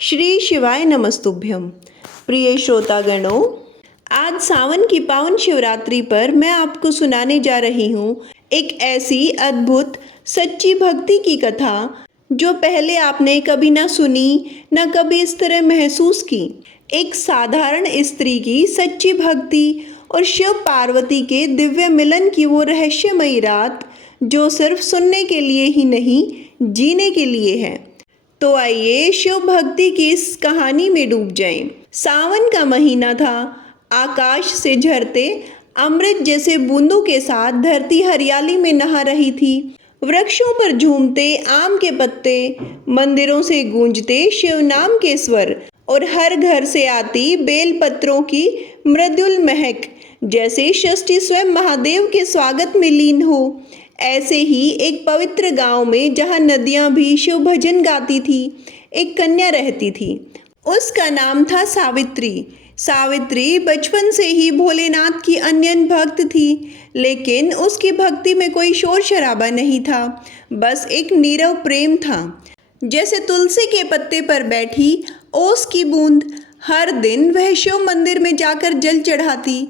श्री शिवाय नमस्तुभ्यम। प्रिय श्रोतागणों, आज सावन की पावन शिवरात्रि पर मैं आपको सुनाने जा रही हूँ एक ऐसी अद्भुत सच्ची भक्ति की कथा जो पहले आपने कभी ना सुनी न कभी इस तरह महसूस की। एक साधारण स्त्री की सच्ची भक्ति और शिव पार्वती के दिव्य मिलन की वो रहस्यमयी रात जो सिर्फ सुनने के लिए ही नहीं, जीने के लिए है। तो आइए शिव भक्ति की इस कहानी में डूब जाएं। सावन का महीना था। आकाश से झरते अमृत जैसे बूंदों के साथ धरती हरियाली में नहा रही थी। वृक्षों पर झूमते आम के पत्ते, मंदिरों से गूंजते शिव नाम के स्वर और हर घर से आती बेल पत्रों की मृदुल महक, जैसे सृष्टि स्वयं महादेव के स्वागत में लीन हो। ऐसे ही एक पवित्र गांव में जहां नदियां भी शिव भजन गाती थी, एक कन्या रहती थी। उसका नाम था सावित्री। सावित्री बचपन से ही भोलेनाथ की अनन्य भक्त थी, लेकिन उसकी भक्ति में कोई शोर शराबा नहीं था, बस एक नीरव प्रेम था। जैसे तुलसी के पत्ते पर बैठी ओस की बूंद, हर दिन वह शिव मंदिर में जाकर जल चढ़ाती।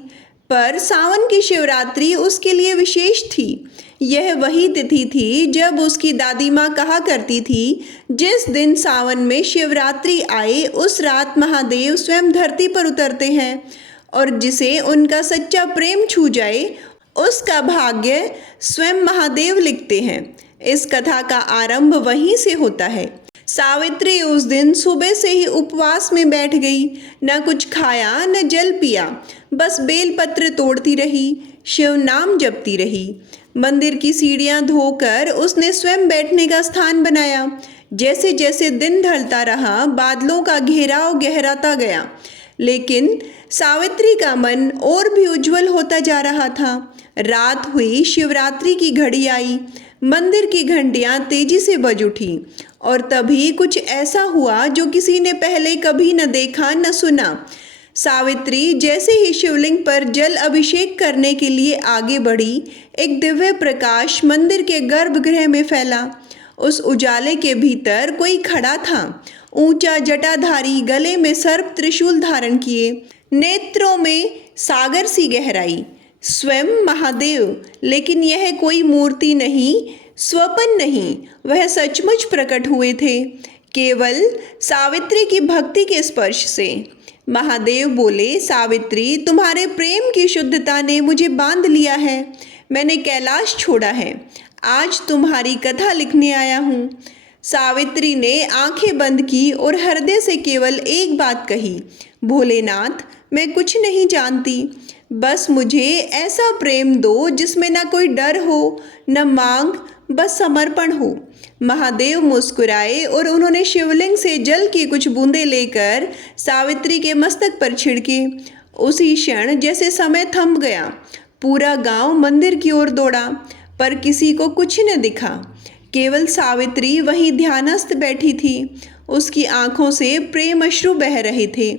पर सावन की शिवरात्रि उसके लिए विशेष थी। यह वही तिथि थी जब उसकी दादी माँ कहा करती थी, जिस दिन सावन में शिवरात्रि आए उस रात महादेव स्वयं धरती पर उतरते हैं और जिसे उनका सच्चा प्रेम छू जाए उसका भाग्य स्वयं महादेव लिखते हैं। इस कथा का आरंभ वहीं से होता है। सावित्री उस दिन सुबह से ही उपवास में बैठ गई। न कुछ खाया न जल पिया, बस बेलपत्र तोड़ती रही, शिव नाम जपती रही। मंदिर की सीढ़ियां धोकर उसने स्वयं बैठने का स्थान बनाया। जैसे जैसे दिन ढलता रहा, बादलों का घेराव गहराता गया, लेकिन सावित्री का मन और भी उज्जवल होता जा रहा था। रात हुई, शिवरात्रि की घड़ी आई, मंदिर की घंटियां तेजी से बज उठी और तभी कुछ ऐसा हुआ जो किसी ने पहले कभी न देखा न सुना। सावित्री जैसे ही शिवलिंग पर जल अभिषेक करने के लिए आगे बढ़ी, एक दिव्य प्रकाश मंदिर के गर्भगृह में फैला। उस उजाले के भीतर कोई खड़ा था, ऊंचा जटाधारी, गले में सर्प त्रिशूल धारण किए, नेत्रों में सागर सी गहराई, स्वयं महादेव। लेकिन यह कोई मूर्ति नहीं, स्वप्न नहीं, वह सचमुच प्रकट हुए थे, केवल सावित्री की भक्ति के स्पर्श से। महादेव बोले, सावित्री, तुम्हारे प्रेम की शुद्धता ने मुझे बांध लिया है। मैंने कैलाश छोड़ा है, आज तुम्हारी कथा लिखने आया हूँ। सावित्री ने आंखें बंद की और हृदय से केवल एक बात कही, भोलेनाथ, मैं कुछ नहीं जानती, बस मुझे ऐसा प्रेम दो जिसमें ना कोई डर हो न मांग, बस समर्पण हो। महादेव मुस्कुराए और उन्होंने शिवलिंग से जल की कुछ बूंदें लेकर सावित्री के मस्तक पर छिड़के। उसी क्षण जैसे समय थम गया। पूरा गांव मंदिर की ओर दौड़ा, पर किसी को कुछ न दिखा। केवल सावित्री वहीं ध्यानस्थ बैठी थी। उसकी आंखों से प्रेम अश्रु बह रहे थे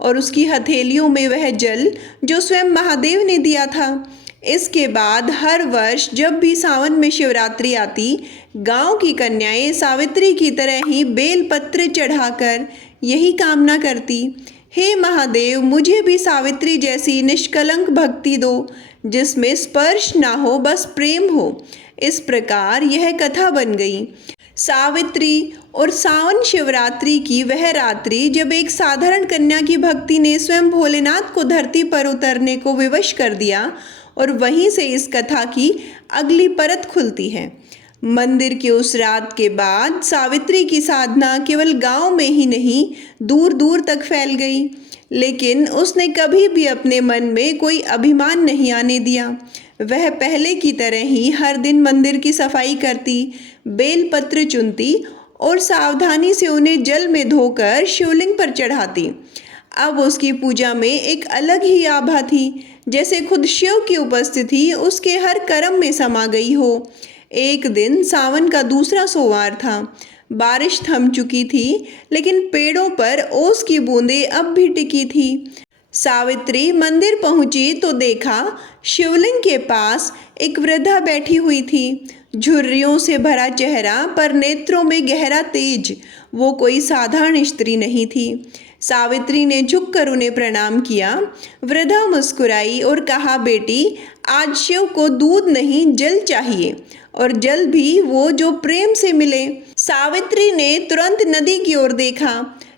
और उसकी हथेलियों में वह जल जो स्वयं महादेव ने दिया था। इसके बाद हर वर्ष जब भी सावन में शिवरात्रि आती, गांव की कन्याएं सावित्री की तरह ही बेल पत्र चढ़ाकर यही कामना करती, हे महादेव, मुझे भी सावित्री जैसी निष्कलंक भक्ति दो, जिसमें स्पर्श ना हो, बस प्रेम हो। इस प्रकार यह कथा बन गई। सावित्री और सावन शिवरात्रि की वह रात्रि जब एक साधारण कन्या की भक्ति ने स्वयं भोलेनाथ को धरती पर उतरने को विवश कर दिया, और वहीं से इस कथा की अगली परत खुलती है। मंदिर की उस रात के बाद सावित्री की साधना केवल गांव में ही नहीं, दूर दूर तक फैल गई। लेकिन उसने कभी भी अपने मन में कोई अभिमान नहीं आने दिया। वह पहले की तरह ही हर दिन मंदिर की सफाई करती, बेलपत्र चुनती और सावधानी से उन्हें जल में धोकर शिवलिंग पर चढ़ाती। अब उसकी पूजा में एक अलग ही आभा थी, जैसे खुद शिव की उपस्थिति उसके हर कर्म में समा गई हो। एक दिन सावन का दूसरा सोमवार था। बारिश थम चुकी थी, लेकिन पेड़ों पर ओस की बूंदें अब भी टिकी थी। सावित्री मंदिर पहुंची तो देखा शिवलिंग के पास एक वृद्धा बैठी हुई थी। झुर्रियों से भरा चेहरा, पर नेत्रों में गहरा तेज। वो कोई साधारण स्त्री नहीं थी। सावित्री ने झुककर उन्हें प्रणाम किया। वृद्धा मुस्कुराई और कहा, बेटी, आज शिव को दूध नहीं जल चाहिए, और जल भी वो जो प्रेम से मिले। सावित्री ने तुरंत नदी की ओर देखा।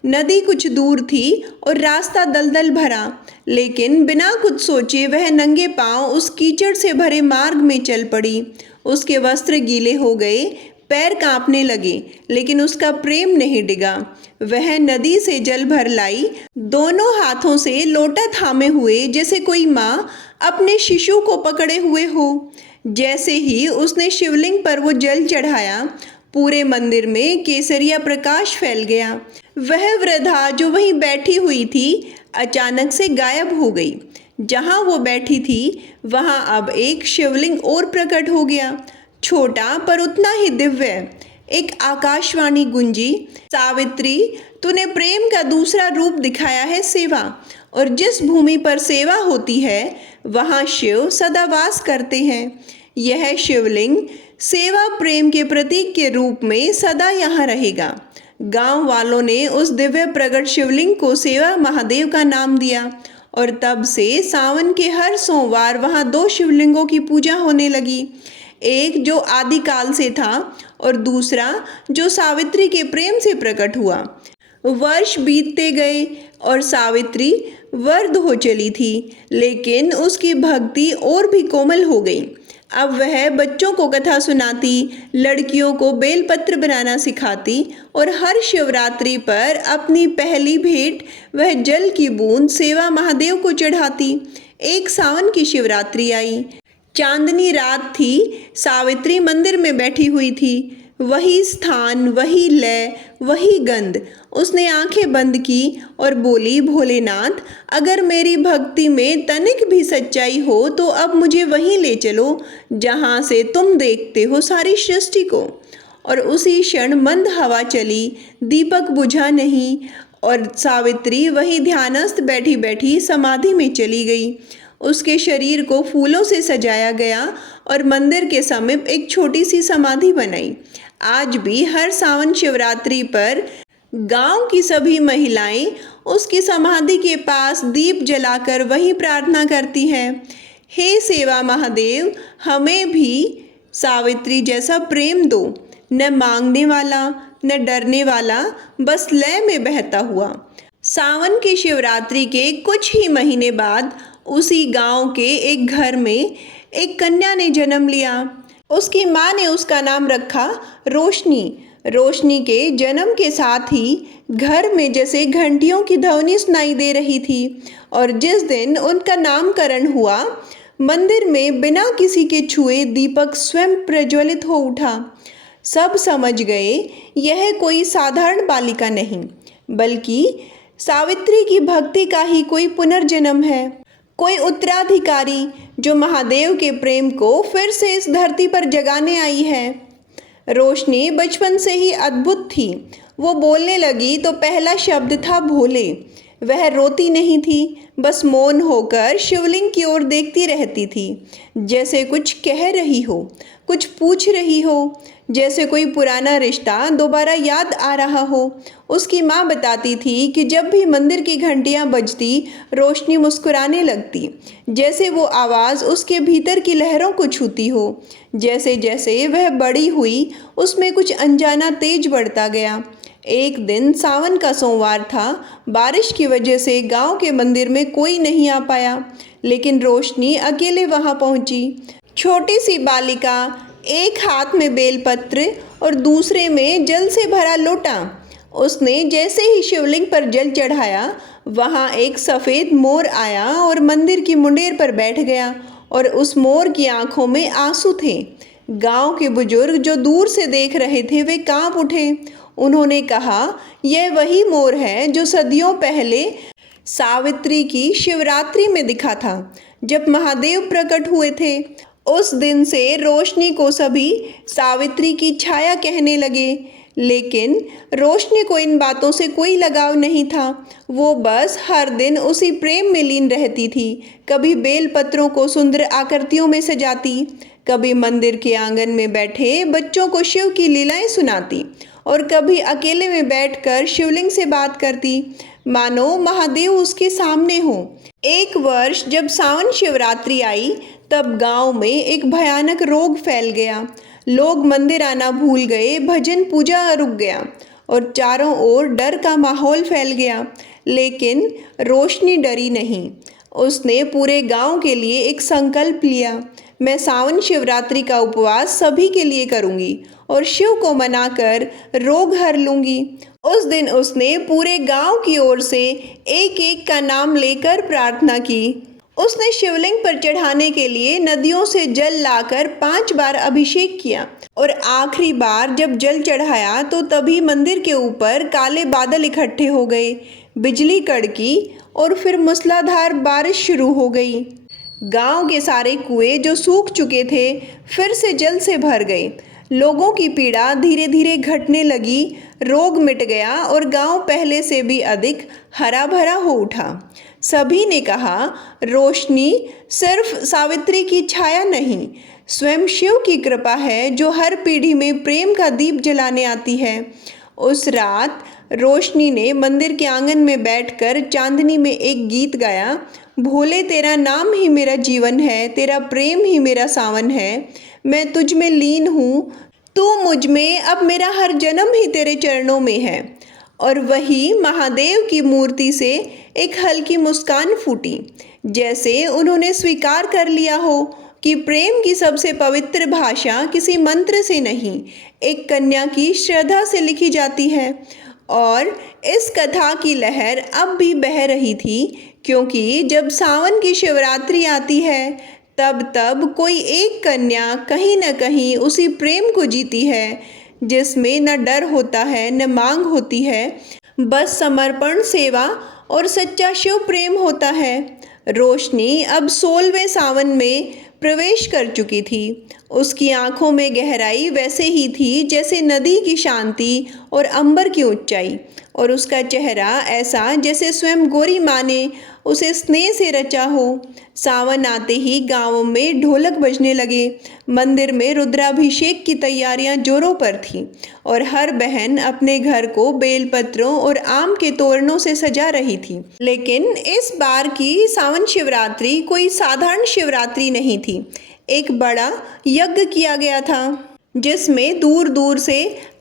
नदी कुछ दूर थी और रास्ता दलदल भरा, लेकिन बिना कुछ सोचे वह नंगे पांव उस कीचड़ से भरे मार्ग में चल पड़ी। उसके वस्त्र गीले हो गए, पैर कांपने लगे, लेकिन उसका प्रेम नहीं डिगा। वह नदी से जल भर लाई, दोनों हाथों से लोटा थामे हुए, जैसे कोई माँ अपने शिशु को पकड़े हुए हो। जैसे ही उसने शिवलिंग पर वो जल चढ़ाया, पूरे मंदिर में केसरिया प्रकाश फैल गया। वह वृद्धा जो वहीं बैठी हुई थी, अचानक से गायब हो गई। जहाँ वो बैठी थी वहाँ अब एक शिवलिंग और प्रकट हो गया, छोटा पर उतना ही दिव्य। एक आकाशवाणी गूंजी, सावित्री, तूने प्रेम का दूसरा रूप दिखाया है, सेवा। और जिस भूमि पर सेवा होती है वहाँ शिव सदा वास करते हैं। यह शिवलिंग सेवा प्रेम के प्रतीक के रूप में सदा यहाँ रहेगा। गांव वालों ने उस दिव्य प्रगट शिवलिंग को सेवा महादेव का नाम दिया, और तब से सावन के हर सोमवार वहाँ 2 शिवलिंगों की पूजा होने लगी। एक जो आदिकाल से था और दूसरा जो सावित्री के प्रेम से प्रकट हुआ। वर्ष बीतते गए और सावित्री वृद्ध हो चली थी, लेकिन उसकी भक्ति और भी कोमल हो गई। अब वह बच्चों को कथा सुनाती, लड़कियों को बेलपत्र बनाना सिखाती, और हर शिवरात्रि पर अपनी पहली भेंट, वह जल की बूंद, सेवा महादेव को चढ़ाती। एक सावन की शिवरात्रि आई। चांदनी रात थी। सावित्री मंदिर में बैठी हुई थी। वही स्थान, वही लय, वही गंध। उसने आंखें बंद की और बोली, भोलेनाथ, अगर मेरी भक्ति में तनिक भी सच्चाई हो तो अब मुझे वहीं ले चलो जहाँ से तुम देखते हो सारी सृष्टि को। और उसी क्षण मंद हवा चली, दीपक बुझा नहीं, और सावित्री वही ध्यानस्थ बैठी बैठी समाधि में चली गई। उसके शरीर को फूलों से सजाया गया और मंदिर के समीप एक छोटी सी समाधि बनाई। आज भी हर सावन शिवरात्रि पर गांव की सभी महिलाएं उसकी समाधि के पास दीप जलाकर वही प्रार्थना करती हैं, हे सेवा महादेव, हमें भी सावित्री जैसा प्रेम दो, न मांगने वाला न डरने वाला, बस लय में बहता हुआ। सावन की शिवरात्रि के कुछ ही महीने बाद उसी गांव के एक घर में एक कन्या ने जन्म लिया। उसकी माँ ने उसका नाम रखा रोशनी। रोशनी के जन्म के साथ ही घर में जैसे घंटियों की ध्वनि सुनाई दे रही थी, और जिस दिन उनका नामकरण हुआ, मंदिर में बिना किसी के छुए दीपक स्वयं प्रज्वलित हो उठा। सब समझ गए यह कोई साधारण बालिका नहीं, बल्कि सावित्री की भक्ति का ही कोई पुनर्जन्म है, कोई उत्तराधिकारी जो महादेव के प्रेम को फिर से इस धरती पर जगाने आई है। रोशनी बचपन से ही अद्भुत थी। वो बोलने लगी तो पहला शब्द था भोले। वह रोती नहीं थी, बस मौन होकर शिवलिंग की ओर देखती रहती थी, जैसे कुछ कह रही हो, कुछ पूछ रही हो, जैसे कोई पुराना रिश्ता दोबारा याद आ रहा हो। उसकी माँ बताती थी कि जब भी मंदिर की घंटियाँ बजती, रोशनी मुस्कुराने लगती, जैसे वो आवाज़ उसके भीतर की लहरों को छूती हो। जैसे जैसे वह बड़ी हुई, उसमें कुछ अनजाना तेज बढ़ता गया। एक दिन सावन का सोमवार था। बारिश की वजह से गांव के मंदिर में कोई नहीं आ पाया, लेकिन रोशनी अकेले वहां पहुंची। छोटी सी बालिका, एक हाथ में बेलपत्र और दूसरे में जल से भरा लोटा। उसने जैसे ही शिवलिंग पर जल चढ़ाया, वहां एक सफ़ेद मोर आया और मंदिर की मुंडेर पर बैठ गया, और उस मोर की आंखों में आंसू थे। गांव के बुजुर्ग जो दूर से देख रहे थे, वे कांप उठे। उन्होंने कहा, यह वही मोर है जो सदियों पहले सावित्री की शिवरात्रि में दिखा था, जब महादेव प्रकट हुए थे। उस दिन से रोशनी को सभी सावित्री की छाया कहने लगे, लेकिन रोशनी को इन बातों से कोई लगाव नहीं था। वो बस हर दिन उसी प्रेम में लीन रहती थी। कभी बेल पत्रों को सुंदर आकृतियों में सजाती, कभी मंदिर के आंगन में बैठे बच्चों को शिव की लीलाएं सुनाती और कभी अकेले में बैठकर शिवलिंग से बात करती, मानो महादेव उसके सामने हो। एक वर्ष जब सावन शिवरात्रि आई, तब गांव में एक भयानक रोग फैल गया। लोग मंदिर आना भूल गए, भजन पूजा रुक गया और चारों ओर डर का माहौल फैल गया। लेकिन रोशनी डरी नहीं। उसने पूरे गांव के लिए एक संकल्प लिया, मैं सावन शिवरात्रि का उपवास सभी के लिए करूंगी और शिव को मनाकर रोग हर लूंगी। उस दिन उसने पूरे गांव की ओर से एक एक का नाम लेकर प्रार्थना की। उसने शिवलिंग पर चढ़ाने के लिए नदियों से जल लाकर 5 बार अभिषेक किया और आखिरी बार जब जल चढ़ाया तो तभी मंदिर के ऊपर काले बादल इकट्ठे हो गए, बिजली कड़की और फिर मूसलाधार बारिश शुरू हो गई। गांव के सारे कुएं जो सूख चुके थे फिर से जल से भर गए। लोगों की पीड़ा धीरे धीरे घटने लगी, रोग मिट गया और गांव पहले से भी अधिक हरा भरा हो उठा। सभी ने कहा, रोशनी सिर्फ सावित्री की छाया नहीं, स्वयं शिव की कृपा है जो हर पीढ़ी में प्रेम का दीप जलाने आती है। उस रात रोशनी ने मंदिर के आंगन में बैठकर चांदनी में एक गीत गाया, भोले तेरा नाम ही मेरा जीवन है, तेरा प्रेम ही मेरा सावन है, मैं तुझ में लीन हूँ, तू मुझ में, अब मेरा हर जन्म ही तेरे चरणों में है। और वही महादेव की मूर्ति से एक हल्की मुस्कान फूटी, जैसे उन्होंने स्वीकार कर लिया हो कि प्रेम की सबसे पवित्र भाषा किसी मंत्र से नहीं, एक कन्या की श्रद्धा से लिखी जाती है। और इस कथा की लहर अब भी बह रही थी, क्योंकि जब सावन की शिवरात्रि आती है तब तब कोई एक कन्या कहीं न कहीं उसी प्रेम को जीती है जिसमें न डर होता है न मांग होती है, बस समर्पण, सेवा और सच्चा शिव प्रेम होता है। रोशनी अब 16वें सावन में प्रवेश कर चुकी थी। उसकी आंखों में गहराई वैसे ही थी जैसे नदी की शांति और अंबर की ऊंचाई, और उसका चेहरा ऐसा जैसे स्वयं गौरी माँ ने उसे स्नेह से रचा हो। सावन आते ही गांवों में ढोलक बजने लगे, मंदिर में रुद्राभिषेक की तैयारियां जोरों पर थीं और हर बहन अपने घर को बेलपत्रों और आम के तोरणों से सजा रही थी। लेकिन इस बार की सावन शिवरात्रि कोई साधारण शिवरात्रि नहीं थी। एक बड़ा यज्ञ किया गया था जिसमें दूर दूर से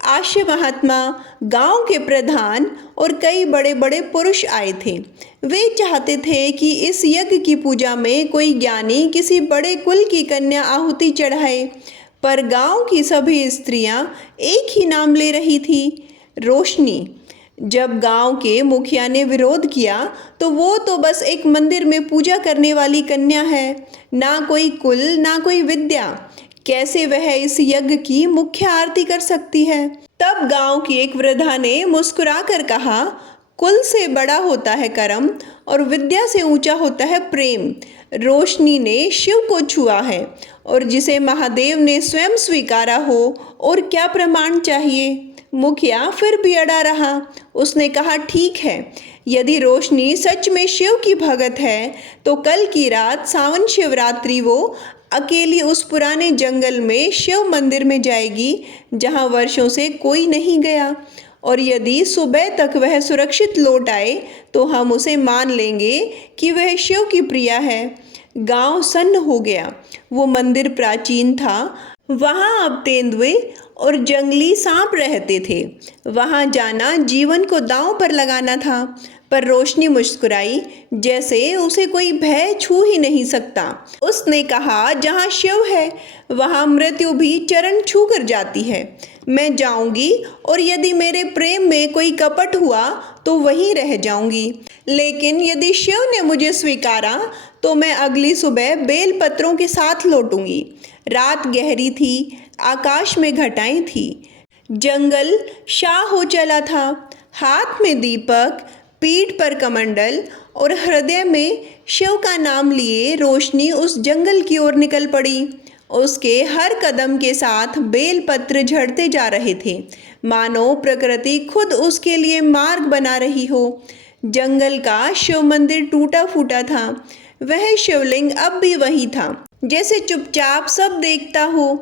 आश्य महात्मा, गांव के प्रधान और कई बड़े बड़े पुरुष आए थे। वे चाहते थे कि इस यज्ञ की पूजा में कोई ज्ञानी किसी बड़े कुल की कन्या आहुति चढ़ाए, पर गांव की सभी स्त्रियां एक ही नाम ले रही थी, रोशनी। जब गांव के मुखिया ने विरोध किया तो वो तो बस एक मंदिर में पूजा करने वाली कन्या है, ना कोई कुल ना कोई विद्या, कैसे वह इस यज्ञ की मुख्य आरती कर सकती है। तब गांव की एक वृद्धा ने मुस्कुराकर कहा, कुल से बड़ा होता है कर्म और विद्या से ऊंचा होता है प्रेम। रोशनी ने शिव को छुआ है और जिसे महादेव ने स्वयं स्वीकारा हो, और क्या प्रमाण चाहिए। मुखिया फिर भी अड़ा रहा। उसने कहा, ठीक है, यदि रोशनी सच में शिव की भगत है तो कल की रात सावन शिवरात्रि वो अकेली उस पुराने जंगल में शिव मंदिर में जाएगी जहां वर्षों से कोई नहीं गया, और यदि सुबह तक वह सुरक्षित लौट आए तो हम उसे मान लेंगे कि वह शिव की प्रिया है। गांव सन्न हो गया। वो मंदिर प्राचीन था, वहां अब तेंदुए और जंगली सांप रहते थे। वहां जाना जीवन को दांव पर लगाना था। पर रोशनी मुस्कुराई, जैसे उसे कोई भय छू ही नहीं सकता। उसने कहा, जहां शिव है वहां मृत्यु भी चरण छू कर जाती है। मैं जाऊंगी और यदि मेरे प्रेम में कोई कपट हुआ तो वहीं रह जाऊंगी, लेकिन यदि शिव ने मुझे स्वीकारा तो मैं अगली सुबह बेल पत्रों के साथ लौटूंगी। रात गहरी थी, आकाश में घटाएं थी, जंगल शाह हो चला था। हाथ में दीपक, पीठ पर कमंडल और हृदय में शिव का नाम लिए रोशनी उस जंगल की ओर निकल पड़ी। उसके हर कदम के साथ बेलपत्र झड़ते जा रहे थे, मानो प्रकृति खुद उसके लिए मार्ग बना रही हो। जंगल का शिव मंदिर टूटा फूटा था, वह शिवलिंग अब भी वही था, जैसे चुपचाप सब देखता हो।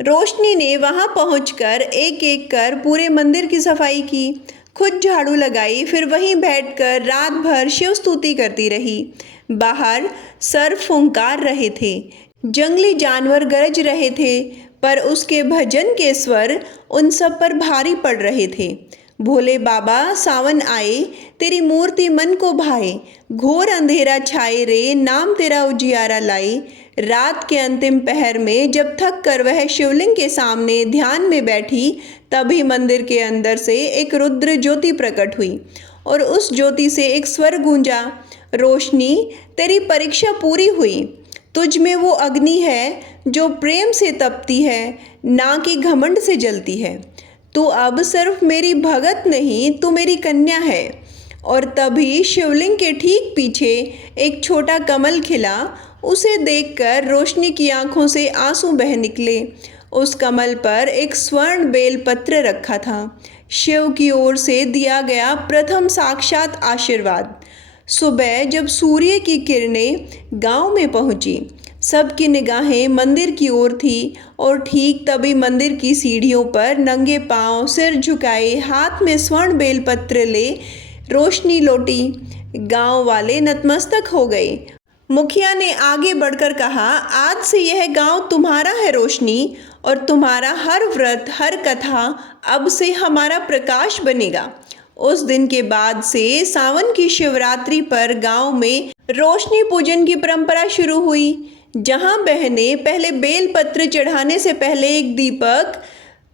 रोशनी ने वहां पहुंचकर एक एक कर पूरे मंदिर की सफाई की, खुद झाड़ू लगाई, फिर वहीं बैठकर रात भर शिव स्तुति करती रही। बाहर सर्प फुंकार रहे थे, जंगली जानवर गरज रहे थे, पर उसके भजन के स्वर उन सब पर भारी पड़ रहे थे। भोले बाबा सावन आए, तेरी मूर्ति मन को भाए, घोर अंधेरा छाए रे, नाम तेरा उजियारा लाए। रात के अंतिम पहर में जब थक कर वह शिवलिंग के सामने ध्यान में बैठी, तभी मंदिर के अंदर से एक रुद्र ज्योति प्रकट हुई और उस ज्योति से एक स्वर गूंजा, रोशनी, तेरी परीक्षा पूरी हुई। तुझ में वो अग्नि है जो प्रेम से तपती है, ना कि घमंड से जलती है। तू अब सिर्फ मेरी भगत नहीं, तू मेरी कन्या है। और तभी शिवलिंग के ठीक पीछे एक छोटा कमल खिला। उसे देखकर रोशनी की आंखों से आंसू बह निकले। उस कमल पर एक स्वर्ण बेल पत्र रखा था, शिव की ओर से दिया गया प्रथम साक्षात आशीर्वाद। सुबह जब सूर्य की किरणें गांव में पहुंची, सबकी निगाहें मंदिर की ओर थी और ठीक तभी मंदिर की सीढ़ियों पर नंगे पांव, सिर झुकाए, हाथ में स्वर्ण बेलपत्र ले रोशनी लौटी। गांव वाले नतमस्तक हो गए। मुखिया ने आगे बढ़कर कहा, आज से यह गांव तुम्हारा है रोशनी, और तुम्हारा हर व्रत, हर कथा अब से हमारा प्रकाश बनेगा। उस दिन के बाद से सावन की शिवरात्रि पर गांव में रोशनी पूजन की परंपरा शुरू हुई, जहां बहनें पहले बेलपत्र चढ़ाने से पहले एक दीपक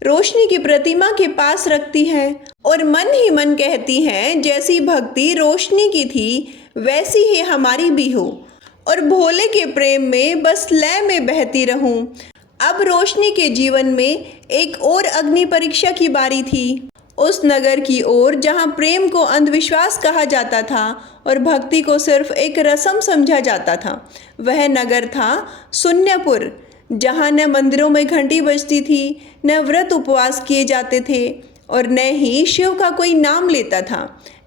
रोशनी की प्रतिमा के पास रखती हैं और मन ही मन कहती हैं, जैसी भक्ति रोशनी की थी वैसी ही हमारी भी हो, और भोले के प्रेम में बस लय में बहती रहूं। अब रोशनी के जीवन में एक और अग्नि परीक्षा की बारी थी। उस नगर की ओर जहां प्रेम को अंधविश्वास कहा जाता था और भक्ति को सिर्फ एक रस्म समझा जाता था, वह नगर था शून्यपुर, जहां न मंदिरों में घंटी बजती थी, न व्रत उपवास किए जाते थे और न ही शिव का कोई नाम लेता था।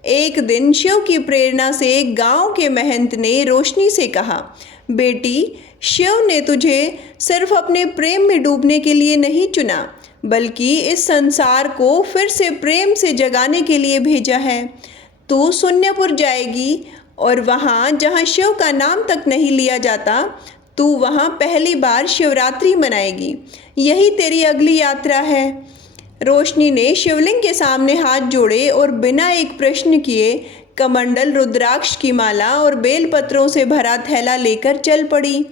एक दिन शिव की प्रेरणा से गांव के महंत ने रोशनी से कहा, बेटी, शिव ने तुझे सिर्फ अपने प्रेम में डूबने के लिए नहीं चुना, बल्कि इस संसार को फिर से प्रेम से जगाने के लिए भेजा है। तू शून्यपुर जाएगी और वहाँ जहाँ शिव का नाम तक नहीं लिया जाता, तू वहाँ पहली बार शिवरात्रि मनाएगी। यही तेरी अगली यात्रा है। रोशनी ने शिवलिंग के सामने हाथ जोड़े और बिना एक प्रश्न किए कमंडल, रुद्राक्ष की माला और बेलपत्रों से भरा थैला लेकर चल पड़ी,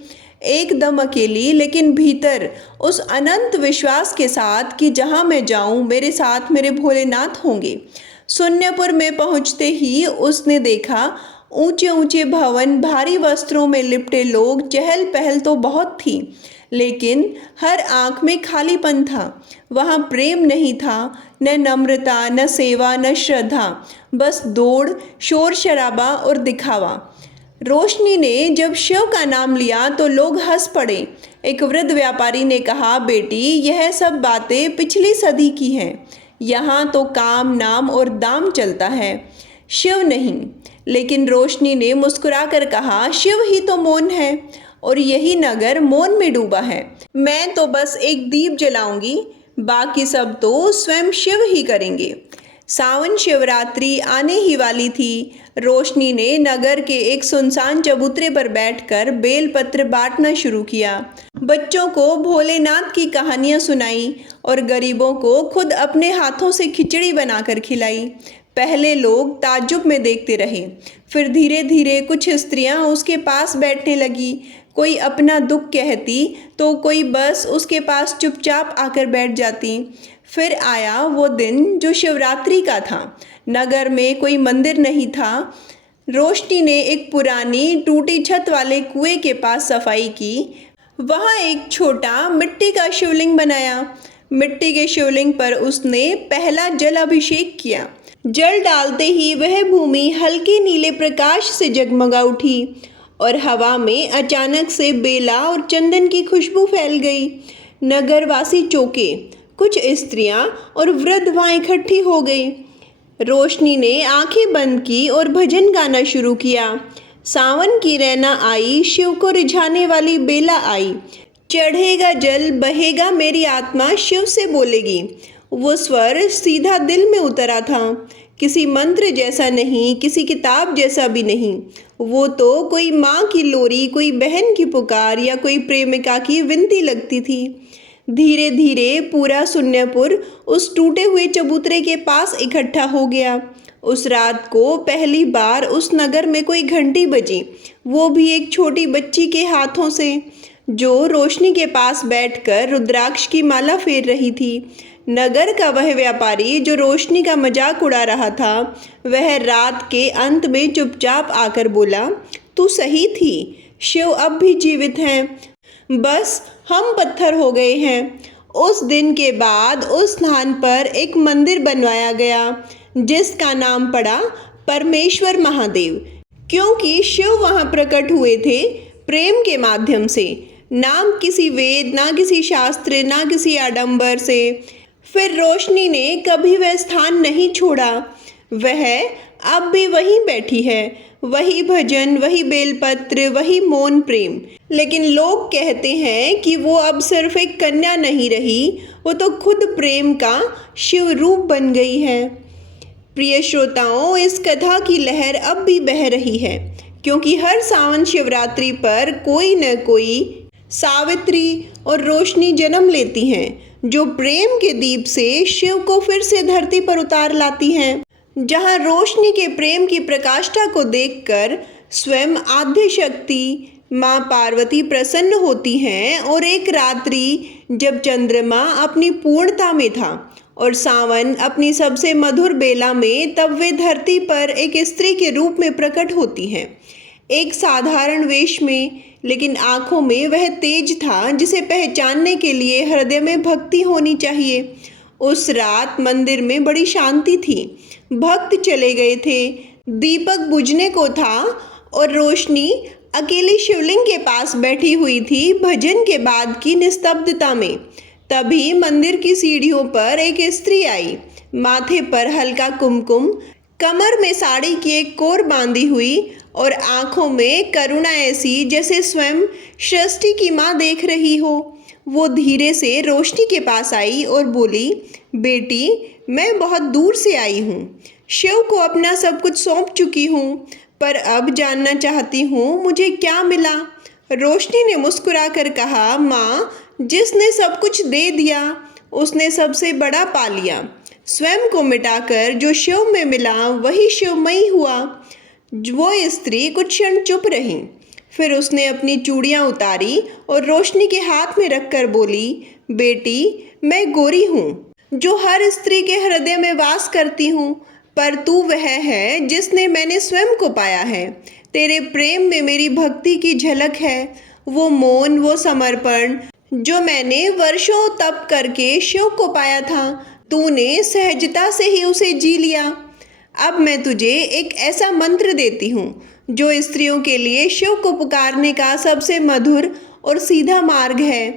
एकदम अकेली, लेकिन भीतर उस अनंत विश्वास के साथ कि जहाँ मैं जाऊँ मेरे साथ मेरे भोलेनाथ होंगे। शून्यपुर में पहुँचते ही उसने देखा ऊंचे ऊंचे भवन, भारी वस्त्रों में लिपटे लोग, चहल पहल तो बहुत थी, लेकिन हर आंख में खालीपन था। वहाँ प्रेम नहीं था, न नम्रता, न सेवा, न श्रद्धा, बस दौड़, शोर शराबा और दिखावा। रोशनी ने जब शिव का नाम लिया तो लोग हंस पड़े। एक वृद्ध व्यापारी ने कहा, बेटी, यह सब बातें पिछली सदी की हैं। यहाँ तो काम, नाम और दाम चलता है, शिव नहीं। लेकिन रोशनी ने मुस्कुराकर कहा, शिव ही तो मौन है और यही नगर मौन में डूबा है। मैं तो बस एक दीप जलाऊंगी, बाकी सब तो स्वयं शिव ही करेंगे। सावन शिवरात्रि आने ही वाली थी। रोशनी ने नगर के एक सुनसान चबूतरे पर बैठकर बेलपत्र बांटना शुरू किया। बच्चों को भोलेनाथ की कहानियां सुनाई और गरीबों को खुद अपने हाथों से खिचड़ी बनाकर खिलाई। पहले लोग ताज्जुब में देखते रहे, फिर धीरे धीरे कुछ स्त्रियां उसके पास बैठने लगी। कोई अपना दुख कहती तो कोई बस उसके पास चुपचाप आकर बैठ जाती। फिर आया वो दिन जो शिवरात्रि का था। नगर में कोई मंदिर नहीं था। रोशनी ने एक पुरानी टूटी छत वाले कुएं के पास सफाई की। वहाँ एक छोटा मिट्टी का शिवलिंग बनाया। मिट्टी के शिवलिंग पर उसने पहला जल अभिषेक किया। जल डालते ही वह भूमि हल्के नीले प्रकाश से जगमगा उठी और हवा में अचानक से बेला और चंदन की खुशबू फैल गई। नगरवासी चौंके। कुछ स्त्रियां और वृद्ध वहां इकट्ठी हो गई। रोशनी ने आंखें बंद की और भजन गाना शुरू किया। सावन की रैना आई, शिव को रिझाने वाली बेला आई। चढ़ेगा जल बहेगा मेरी आत्मा, शिव से बोलेगी। वो स्वर सीधा दिल में उतरा था, किसी मंत्र जैसा नहीं, किसी किताब जैसा भी नहीं। वो तो कोई माँ की लोरी, कोई बहन की पुकार या कोई प्रेमिका की विनती लगती थी। धीरे धीरे पूरा सुन्नयपुर उस टूटे हुए चबूतरे के पास इकट्ठा हो गया। उस रात को पहली बार उस नगर में कोई घंटी बजी, वो भी एक छोटी बच्ची के हाथों से, जो रोशनी के पास बैठकर रुद्राक्ष की माला फेर रही थी। नगर का वह व्यापारी जो रोशनी का मजाक उड़ा रहा था, वह रात के अंत में चुपचाप आकर बोला, तू सही थी, शिव अब भी जीवित हैं, बस हम पत्थर हो गए हैं। उस दिन के बाद उस स्थान पर एक मंदिर बनवाया गया, जिसका नाम पड़ा परमेश्वर महादेव, क्योंकि शिव वहाँ प्रकट हुए थे प्रेम के माध्यम से। नाम किसी वेद, ना किसी शास्त्र, ना किसी आडंबर से। फिर रोशनी ने कभी वह स्थान नहीं छोड़ा। वह अब भी वहीं बैठी है, वही भजन, वही बेलपत्र, वही मौन प्रेम। लेकिन लोग कहते हैं कि वो अब सिर्फ एक कन्या नहीं रही, वो तो खुद प्रेम का शिव रूप बन गई है। प्रिय श्रोताओं, इस कथा की लहर अब भी बह रही है, क्योंकि हर सावन शिवरात्रि पर कोई न कोई सावित्री और रोशनी जन्म लेती हैं, जो प्रेम के दीप से शिव को फिर से धरती पर उतार लाती हैं। जहाँ रोशनी के प्रेम की प्रकाष्ठा को देखकर स्वयं आद्य शक्ति माँ पार्वती प्रसन्न होती हैं, और एक रात्रि जब चंद्रमा अपनी पूर्णता में था और सावन अपनी सबसे मधुर बेला में, तब वे धरती पर एक स्त्री के रूप में प्रकट होती हैं, एक साधारण वेश में, लेकिन आंखों में वह तेज था जिसे पहचानने के लिए हृदय में भक्ति होनी चाहिए। उस रात मंदिर में बड़ी शांति थी, भक्त चले गए थे, दीपक बुझने को था और रोशनी अकेली शिवलिंग के पास बैठी हुई थी भजन के बाद की निस्तब्धता में। तभी मंदिर की सीढ़ियों पर एक स्त्री आई, माथे पर हल्का कुमकुम, कमर में साड़ी की एक कोर बांधी हुई और आंखों में करुणा ऐसी जैसे स्वयं सृष्टि की माँ देख रही हो। वो धीरे से रोशनी के पास आई और बोली, बेटी, मैं बहुत दूर से आई हूँ, शिव को अपना सब कुछ सौंप चुकी हूँ, पर अब जानना चाहती हूँ मुझे क्या मिला। रोशनी ने मुस्कुराकर कहा, माँ, जिसने सब कुछ दे दिया उसने सबसे बड़ा पा लिया। स्वयं को मिटाकर जो शिव में मिला वही शिवमयी हुआ। वो स्त्री कुछ क्षण चुप रही, फिर उसने अपनी चूड़ियाँ उतारी और रोशनी के हाथ में रखकर बोली, बेटी, मैं गोरी हूँ, जो हर स्त्री के हृदय में वास करती हूँ, पर तू वह है जिसने मैंने स्वयं को पाया है। तेरे प्रेम में मेरी भक्ति की झलक है, वो मौन, वो समर्पण जो मैंने वर्षों तप करके शिव को पाया था, तूने सहजता से ही उसे जी लिया। अब मैं तुझे एक ऐसा मंत्र देती हूँ जो स्त्रियों के लिए शिव को पुकारने का सबसे मधुर और सीधा मार्ग है।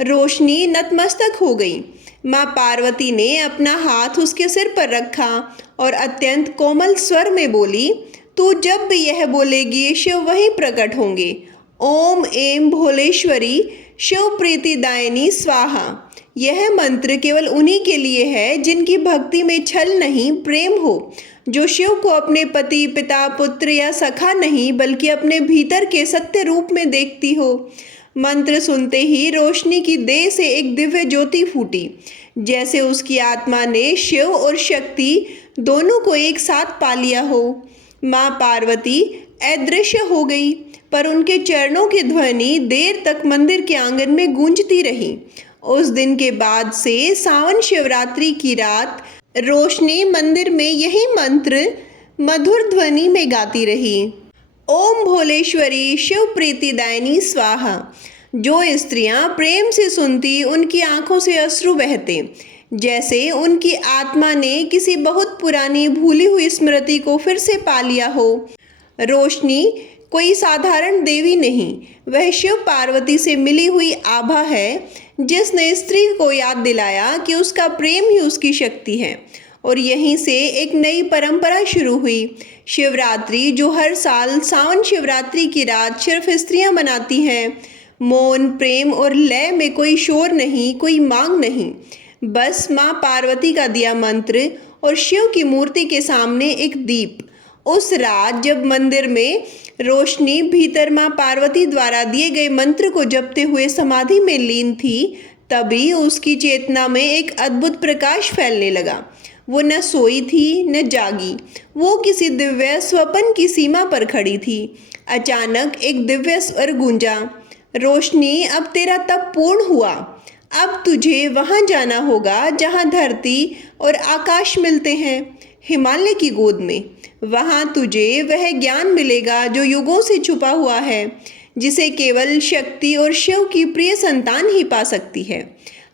रोशनी नतमस्तक हो गई। माँ पार्वती ने अपना हाथ उसके सिर पर रखा और अत्यंत कोमल स्वर में बोली, तू जब भी यह बोलेगी शिव वहीं प्रकट होंगे। ओम ऐं भोलेश्वरी शिव प्रीतिदायिनी स्वाहा। यह मंत्र केवल उन्हीं के लिए है जिनकी भक्ति में छल नहीं, प्रेम हो, जो शिव को अपने पति, पिता, पुत्र या सखा नहीं बल्कि अपने भीतर के सत्य रूप में देखती हो। मंत्र सुनते ही रोशनी की देह से एक दिव्य ज्योति फूटी, जैसे उसकी आत्मा ने शिव और शक्ति दोनों को एक साथ पा लिया हो। माँ पार्वती अदृश्य हो गई, पर उनके चरणों की ध्वनि देर तक मंदिर के आंगन में गूंजती रही। उस दिन के बाद से सावन शिवरात्रि की रात रोशनी मंदिर में यही मंत्र मधुर ध्वनि में गाती रही, ओम भोलेश्वरी शिव प्रीतिदायिनी स्वाहा। जो स्त्रियां प्रेम से सुनती, उनकी आंखों से अश्रु बहते, जैसे उनकी आत्मा ने किसी बहुत पुरानी भूली हुई स्मृति को फिर से पा लिया हो। रोशनी कोई साधारण देवी नहीं, वह शिव पार्वती से मिली हुई आभा है, जिसने स्त्री को याद दिलाया कि उसका प्रेम ही उसकी शक्ति है। और यहीं से एक नई परंपरा शुरू हुई। शिवरात्रि, जो हर साल सावन शिवरात्रि की रात सिर्फ स्त्रियां मनाती हैं। मौन, प्रेम और लय में कोई शोर नहीं, कोई मांग नहीं, बस माँ पार्वती का दिया मंत्र और शिव की मूर्ति के सामने एक दीप। उस रात जब मंदिर में रोशनी भीतर माँ पार्वती द्वारा दिए गए मंत्र को जपते हुए समाधि में लीन थी, तभी उसकी चेतना में एक अद्भुत प्रकाश फैलने लगा। वो न सोई थी न जागी, वो किसी दिव्य स्वप्न की सीमा पर खड़ी थी। अचानक एक दिव्य स्वर गूंजा, रोशनी, अब तेरा तप पूर्ण हुआ। अब तुझे वहां जाना होगा जहां धरती और आकाश मिलते हैं, हिमालय की गोद में। वहां तुझे वह ज्ञान मिलेगा जो युगों से छुपा हुआ है, जिसे केवल शक्ति और शिव की प्रिय संतान ही पा सकती है।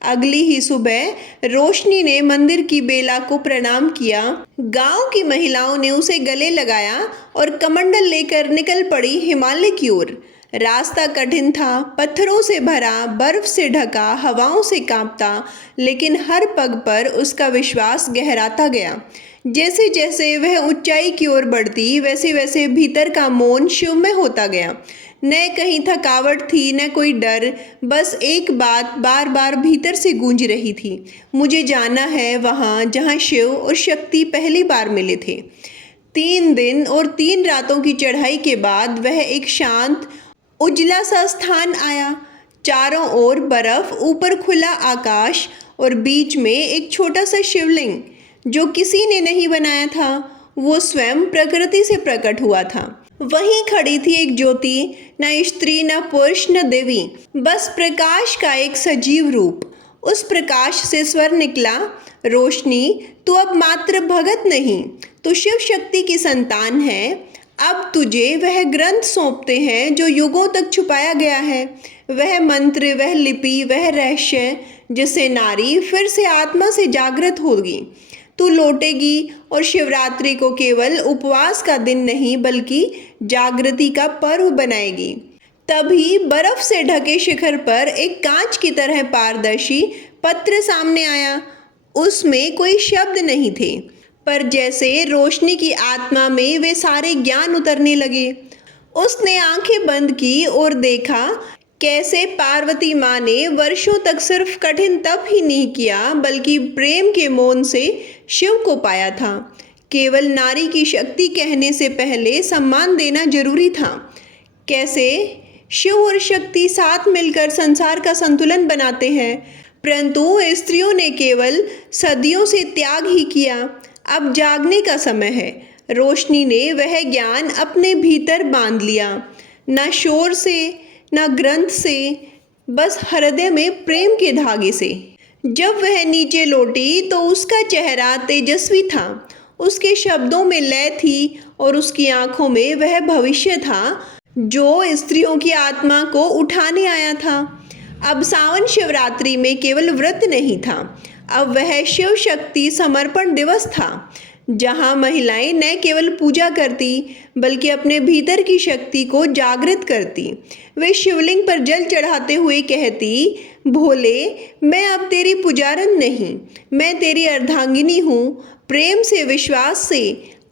अगली ही सुबह रोशनी ने मंदिर की बेला को प्रणाम किया। गांव की महिलाओं ने उसे गले लगाया और कमंडल लेकर निकल पड़ी हिमालय की ओर। रास्ता कठिन था, पत्थरों से भरा, बर्फ से ढका, हवाओं से कांपता, लेकिन हर पग पर उसका विश्वास गहराता गया। जैसे जैसे वह ऊंचाई की ओर बढ़ती, वैसे वैसे भीतर का मौन शिवमय होता गया। न कहीं थकावट थी, न कोई डर, बस एक बात बार बार भीतर से गूंज रही थी, मुझे जाना है वहाँ जहाँ शिव और शक्ति पहली बार मिले थे। 3 दिन और 3 रातों की चढ़ाई के बाद वह एक शांत उजला सा स्थान आया। चारों ओर बर्फ, ऊपर खुला आकाश और बीच में एक छोटा सा शिवलिंग जो किसी ने नहीं बनाया था, वो स्वयं प्रकृति से प्रकट हुआ था। वहीं खड़ी थी एक ज्योति, न स्त्री न पुरुष न देवी, बस प्रकाश का एक सजीव रूप। उस प्रकाश से स्वर निकला, रोशनी, तू अब मात्र भगत नहीं, तू शिव शक्ति की संतान है। अब तुझे वह ग्रंथ सौंपते हैं जो युगों तक छुपाया गया है, वह मंत्र, वह लिपि, वह रहस्य जिससे नारी फिर से आत्मा से जागृत होगी। तू लौटेगी और शिवरात्रि को केवल उपवास का दिन नहीं बल्कि जागृति का पर्व बनाएगी। तभी बर्फ से ढके शिखर पर एक कांच की तरह पारदर्शी पत्र सामने आया। उसमें कोई शब्द नहीं थे, पर जैसे रोशनी की आत्मा में वे सारे ज्ञान उतरने लगे। उसने आंखें बंद की और देखा कैसे पार्वती माँ ने वर्षों तक सिर्फ कठिन तप ही नहीं किया, बल्कि प्रेम के मौन से शिव को पाया था। केवल नारी की शक्ति कहने से पहले सम्मान देना जरूरी था। कैसे शिव और शक्ति साथ मिलकर संसार का संतुलन बनाते हैं, परंतु स्त्रियों ने केवल सदियों से त्याग ही किया। अब जागने का समय है। रोशनी ने वह ज्ञान अपने भीतर बांध लिया, न शोर से न ग्रंथ से, बस हृदय में प्रेम के धागे से। जब वह नीचे लौटी तो उसका चेहरा तेजस्वी था, उसके शब्दों में लय थी और उसकी आंखों में वह भविष्य था जो स्त्रियों की आत्मा को उठाने आया था। अब सावन शिवरात्रि में केवल व्रत नहीं था, अब वह शिव शक्ति समर्पण दिवस था, जहां महिलाएं न केवल पूजा करती बल्कि अपने भीतर की शक्ति को जागृत करती। वे शिवलिंग पर जल चढ़ाते हुए कहती, भोले, मैं अब तेरी पुजारन नहीं, मैं तेरी अर्धांगिनी हूँ, प्रेम से, विश्वास से,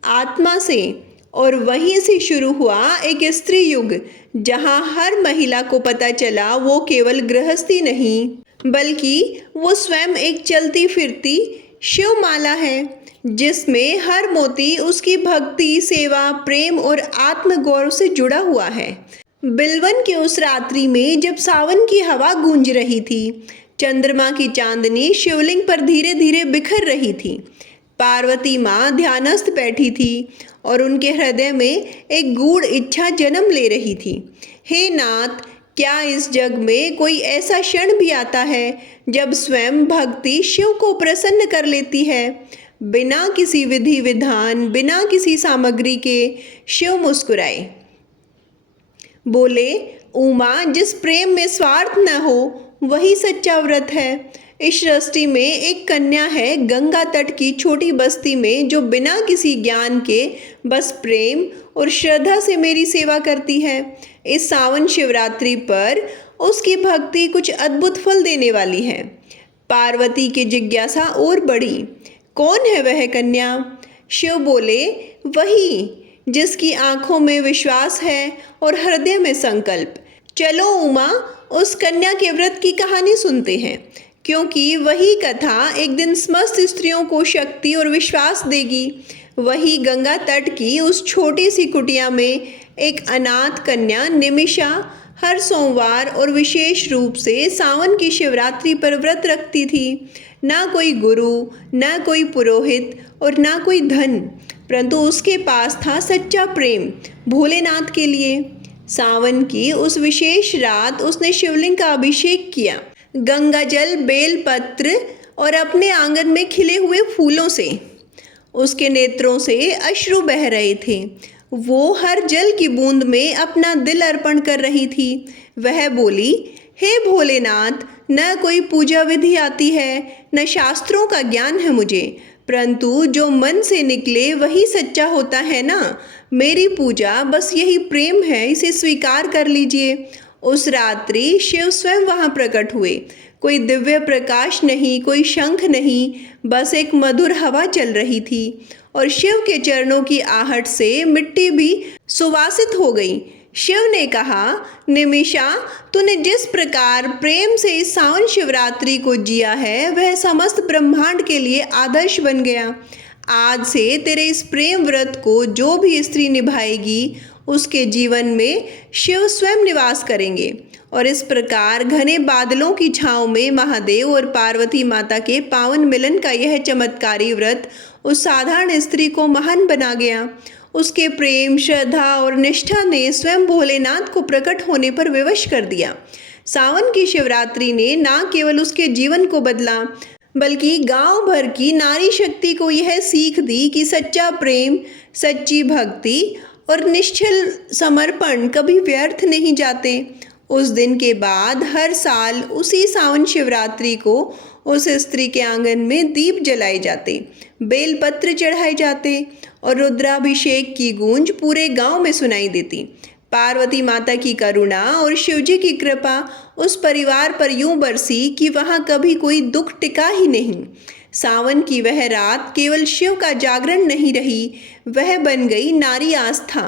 आत्मा से। और वहीं से शुरू हुआ एक स्त्री युग, जहां हर महिला को पता चला वो केवल गृहस्थी नहीं बल्कि वो स्वयं एक चलती फिरती शिवमाला है, जिसमें हर मोती उसकी भक्ति, सेवा, प्रेम और आत्मगौरव से जुड़ा हुआ है। बिलवन की उस रात्रि में जब सावन की हवा गूंज रही थी, चंद्रमा की चांदनी शिवलिंग पर धीरे धीरे बिखर रही थी। पार्वती माँ ध्यानस्थ बैठी थी और उनके हृदय में एक गूढ़ इच्छा जन्म ले रही थी। हे नाथ, क्या इस जग में कोई ऐसा क्षण भी आता है जब स्वयं भक्ति शिव को प्रसन्न कर लेती है? बिना किसी विधि विधान, बिना किसी सामग्री के शिव मुस्कुराए। बोले, उमा, जिस प्रेम में स्वार्थ न हो वही सच्चा व्रत है। इस सृष्टि में एक कन्या है गंगा तट की छोटी बस्ती में, जो बिना किसी ज्ञान के बस प्रेम और श्रद्धा से मेरी सेवा करती है। इस सावन शिवरात्रि पर उसकी भक्ति कुछ अद्भुत फल देने वाली है। पार्वती की जिज्ञासा और बढ़ी। कौन है वह कन्या? शिव बोले, वही जिसकी आंखों में विश्वास है और हृदय में संकल्प। चलो उमा, उस कन्या के व्रत की कहानी सुनते हैं, क्योंकि वही कथा एक दिन समस्त स्त्रियों को शक्ति और विश्वास देगी। वही गंगा तट की उस छोटी सी कुटिया में एक अनाथ कन्या निमिषा हर सोमवार और विशेष रूप से सावन की शिवरात्रि पर व्रत रखती थी। ना कोई गुरु, ना कोई पुरोहित और ना कोई धन, परंतु उसके पास था सच्चा प्रेम भोलेनाथ के लिए। सावन की उस विशेष रात उसने शिवलिंग का अभिषेक किया, गंगा जल, बेलपत्र और अपने आंगन में खिले हुए फूलों से। उसके नेत्रों से अश्रु बह रहे थे। वो हर जल की बूंद में अपना दिल अर्पण कर रही थी। वह बोली, हे भोलेनाथ, न कोई पूजा विधि आती है, न शास्त्रों का ज्ञान है मुझे, परंतु जो मन से निकले वही सच्चा होता है ना। मेरी पूजा बस यही प्रेम है, इसे स्वीकार कर लीजिए। उस रात्रि शिव स्वयं वहाँ प्रकट हुए। कोई दिव्य प्रकाश नहीं, कोई शंख नहीं, बस एक मधुर हवा चल रही थी और शिव के चरणों की आहट से मिट्टी भी सुवासित हो गई। शिव ने कहा, निमिषा, तूने जिस प्रकार प्रेम से इस सावन शिवरात्रि को जिया है वह समस्त ब्रह्मांड के लिए आदर्श बन गया। आज से तेरे इस प्रेम व्रत को जो भी स्त्री निभाएगी उसके जीवन में शिव स्वयं निवास करेंगे। और इस प्रकार घने बादलों की छांव में महादेव और पार्वती माता के पावन मिलन का यह चमत्कारी व्रत उस साधारण स्त्री को महान बना गया। उसके प्रेम, श्रद्धा और निष्ठा ने स्वयं भोलेनाथ को प्रकट होने पर विवश कर दिया। सावन की शिवरात्रि ने न केवल उसके जीवन को बदला, बल्कि गांव भर की नारी शक्ति को यह सीख दी कि सच्चा प्रेम, सच्ची भक्ति और निश्चल समर्पण कभी व्यर्थ नहीं जाते। उस दिन के बाद हर साल उसी सावन शिवरात्रि को उस स्त्री के आंगन में दीप जलाए जाते, बेलपत्र चढ़ाए जाते और रुद्राभिषेक की गूंज पूरे गांव में सुनाई देती। पार्वती माता की करुणा और शिवजी की कृपा उस परिवार पर यूं बरसी कि वहां कभी कोई दुख टिका ही नहीं। सावन की वह रात केवल शिव का जागरण नहीं रही, वह बन गई नारी आस्था।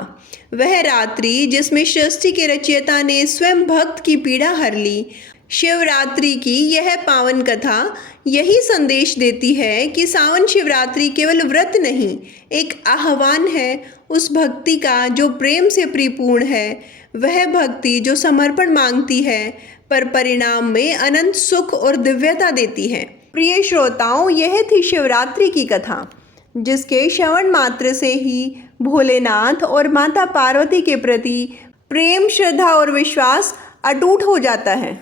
वह रात्रि जिसमें सृष्टि के रचयिता ने स्वयं भक्त की पीड़ा हर ली। शिवरात्रि की यह पावन कथा यही संदेश देती है कि सावन शिवरात्रि केवल व्रत नहीं, एक आह्वान है उस भक्ति का जो प्रेम से परिपूर्ण है, वह भक्ति जो समर्पण मांगती है पर परिणाम में अनंत सुख और दिव्यता देती है। प्रिय श्रोताओं, यह थी शिवरात्रि की कथा, जिसके श्रवण मात्र से ही भोलेनाथ और माता पार्वती के प्रति प्रेम, श्रद्धा और विश्वास अटूट हो जाता है।